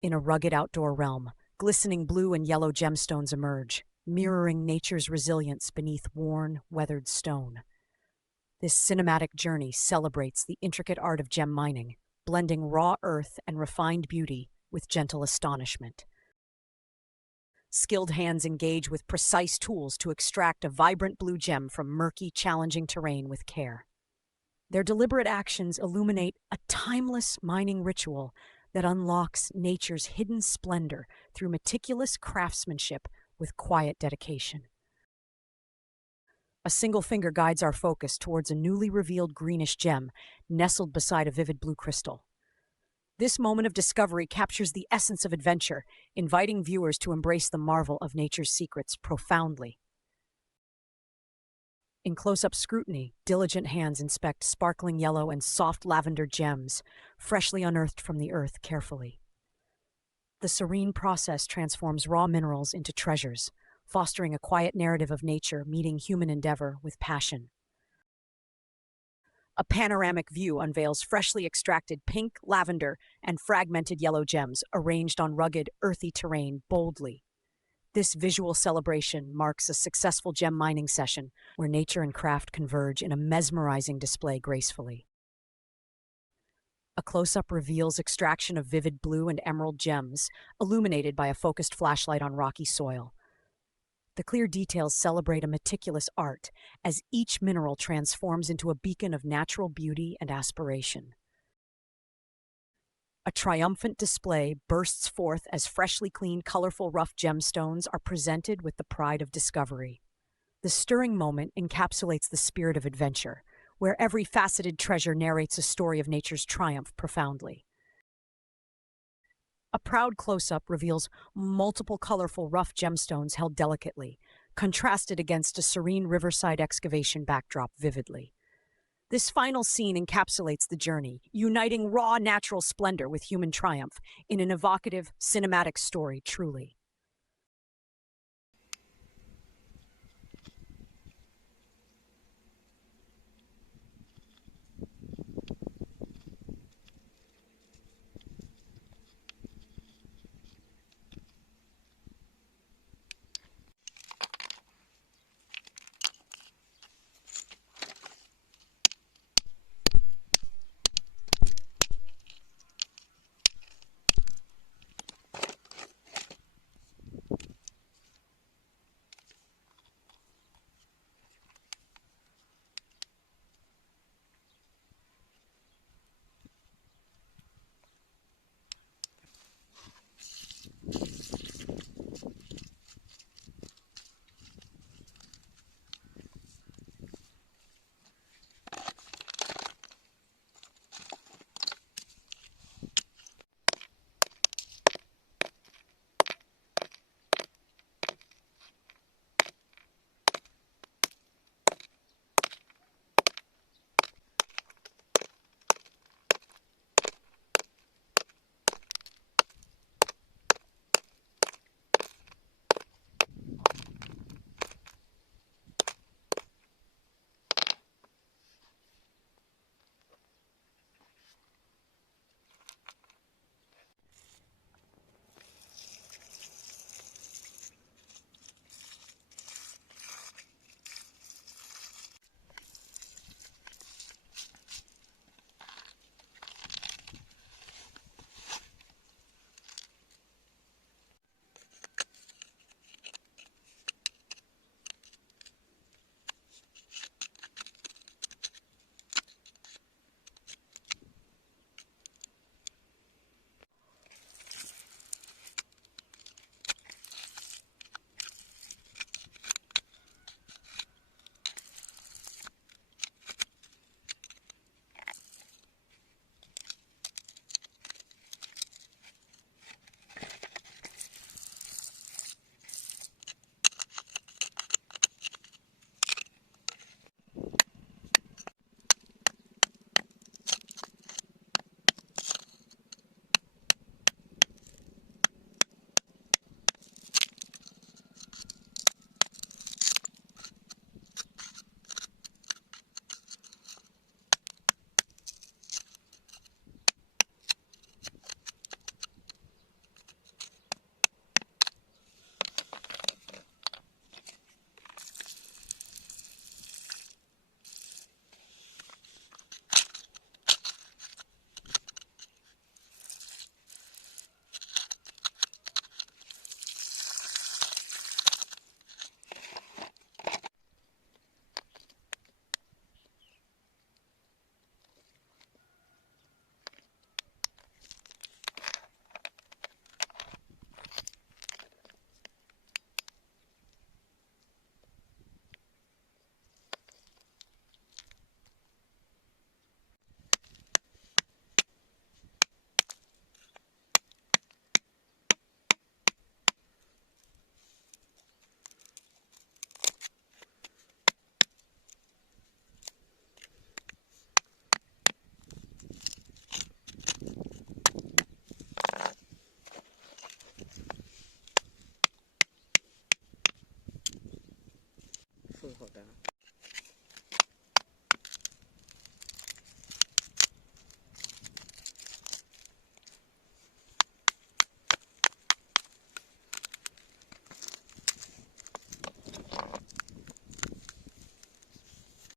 In a rugged outdoor realm, glistening blue and yellow gemstones emerge, mirroring nature's resilience beneath worn, weathered stone. This cinematic journey celebrates the intricate art of gem mining, blending raw earth and refined beauty with gentle astonishment. Skilled hands engage with precise tools to extract a vibrant blue gem from murky, challenging terrain with care. Their deliberate actions illuminate a timeless mining ritual that unlocks nature's hidden splendor through meticulous craftsmanship with quiet dedication. A single finger guides our focus towards a newly revealed greenish gem nestled beside a vivid blue crystal. This moment of discovery captures the essence of adventure, inviting viewers to embrace the marvel of nature's secrets profoundly. In close-up scrutiny, diligent hands inspect sparkling yellow and soft lavender gems, freshly unearthed from the earth carefully. The serene process transforms raw minerals into treasures, fostering a quiet narrative of nature meeting human endeavor with passion. A panoramic view unveils freshly extracted pink, lavender, and fragmented yellow gems arranged on rugged, earthy terrain boldly. This visual celebration marks a successful gem mining session where nature and craft converge in a mesmerizing display gracefully. A close-up reveals extraction of vivid blue and emerald gems, illuminated by a focused flashlight on rocky soil. The clear details celebrate a meticulous art as each mineral transforms into a beacon of natural beauty and aspiration. A triumphant display bursts forth as freshly cleaned, colorful, rough gemstones are presented with the pride of discovery. The stirring moment encapsulates the spirit of adventure, where every faceted treasure narrates a story of nature's triumph profoundly. A proud close-up reveals multiple colorful rough gemstones held delicately, contrasted against a serene riverside excavation backdrop vividly. This final scene encapsulates the journey, uniting raw natural splendor with human triumph in an evocative, cinematic story truly. होता है